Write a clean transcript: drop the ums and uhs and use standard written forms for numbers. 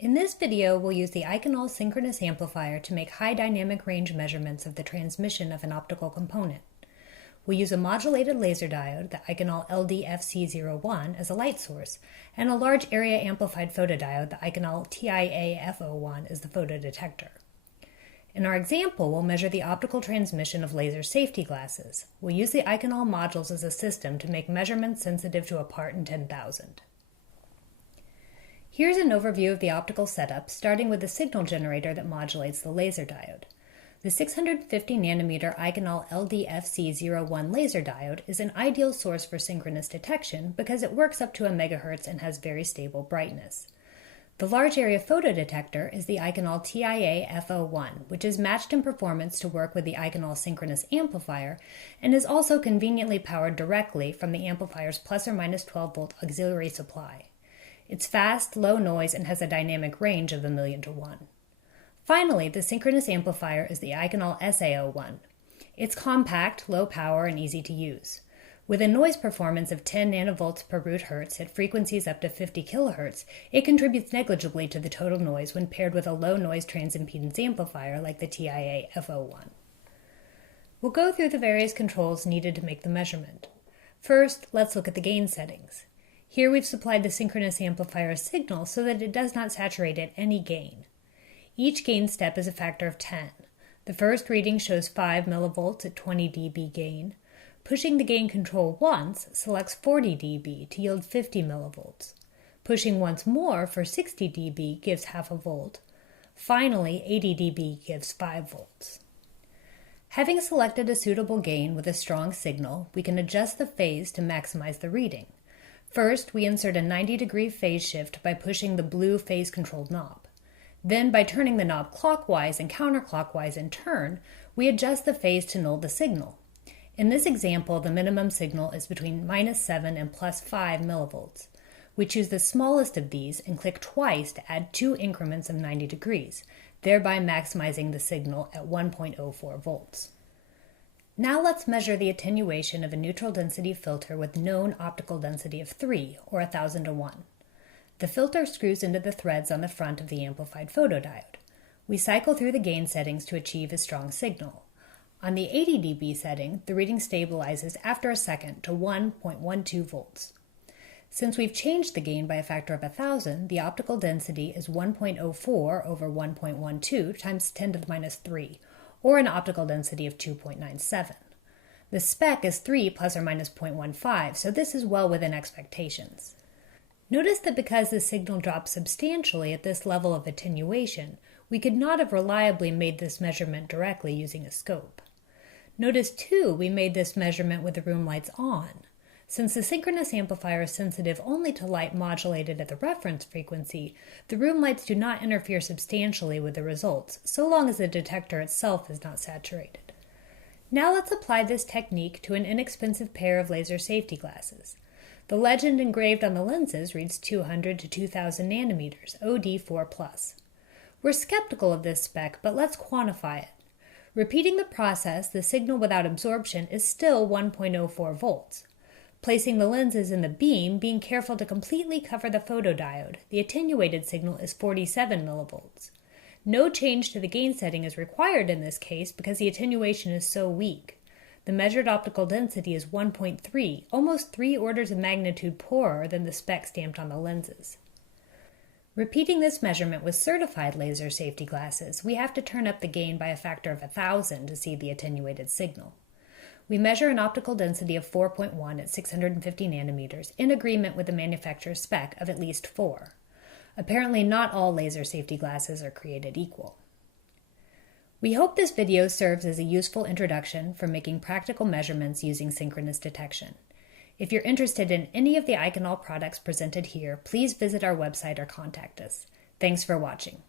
In this video, we'll use the Eikonal Synchronous Amplifier to make high dynamic range measurements of the transmission of an optical component. We'll use a modulated laser diode, the Eikonal LDFC01, as a light source, and a large area amplified photodiode, the Eikonal TIA-F01, as the photodetector. In our example, we'll measure the optical transmission of laser safety glasses. We'll use the Eikonal modules as a system to make measurements sensitive to a part in 10,000. Here's an overview of the optical setup, starting with the signal generator that modulates the laser diode. The 650 nanometer Eikonal LDFC01 laser diode is an ideal source for synchronous detection because it works up to a megahertz and has very stable brightness. The large area photodetector is the Eikonal TIA-F01, which is matched in performance to work with the Eikonal Synchronous Amplifier and is also conveniently powered directly from the amplifier's plus or minus 12 volt auxiliary supply. It's fast, low noise, and has a dynamic range of 1,000,000 to 1. Finally, the synchronous amplifier is the Eikonal SA01. It's compact, low power, and easy to use. With a noise performance of 10 nanovolts per root hertz at frequencies up to 50 kilohertz, it contributes negligibly to the total noise when paired with a low noise transimpedance amplifier like the TIA-F01. We'll go through the various controls needed to make the measurement. First, let's look at the gain settings. Here we've supplied the synchronous amplifier signal so that it does not saturate at any gain. Each gain step is a factor of 10. The first reading shows 5 millivolts at 20 dB gain. Pushing the gain control once selects 40 dB to yield 50 millivolts. Pushing once more for 60 dB gives half a volt. Finally, 80 dB gives 5 volts. Having selected a suitable gain with a strong signal, we can adjust the phase to maximize the reading. First, we insert a 90-degree phase shift by pushing the blue phase-controlled knob. Then, by turning the knob clockwise and counterclockwise in turn, we adjust the phase to null the signal. In this example, the minimum signal is between -7 and +5 millivolts. We choose the smallest of these and click twice to add 2 increments of 90 degrees, thereby maximizing the signal at 1.04 volts. Now let's measure the attenuation of a neutral density filter with known optical density of 3, or 1,000 to 1. The filter screws into the threads on the front of the amplified photodiode. We cycle through the gain settings to achieve a strong signal. On the 80 dB setting, the reading stabilizes after a second to 1.12 volts. Since we've changed the gain by a factor of 1,000, the optical density is 1.04 over 1.12 times 10 to the minus 3, or an optical density of 2.97. The spec is 3 plus or minus 0.15, so this is well within expectations. Notice that because the signal drops substantially at this level of attenuation, we could not have reliably made this measurement directly using a scope. Notice too we made this measurement with the room lights on. Since the synchronous amplifier is sensitive only to light modulated at the reference frequency, the room lights do not interfere substantially with the results, so long as the detector itself is not saturated. Now let's apply this technique to an inexpensive pair of laser safety glasses. The legend engraved on the lenses reads 200 to 2000 nanometers, OD4+. We're skeptical of this spec, but let's quantify it. Repeating the process, the signal without absorption is still 1.04 volts. Placing the lenses in the beam, being careful to completely cover the photodiode, the attenuated signal is 47 millivolts. No change to the gain setting is required in this case because the attenuation is so weak. The measured optical density is 1.3, almost 3 orders of magnitude poorer than the spec stamped on the lenses. Repeating this measurement with certified laser safety glasses, we have to turn up the gain by a factor of 1,000 to see the attenuated signal. We measure an optical density of 4.1 at 650 nanometers in agreement with the manufacturer's spec of at least 4. Apparently not all laser safety glasses are created equal. We hope this video serves as a useful introduction for making practical measurements using synchronous detection. If you're interested in any of the Eikonal products presented here, please visit our website or contact us. Thanks for watching.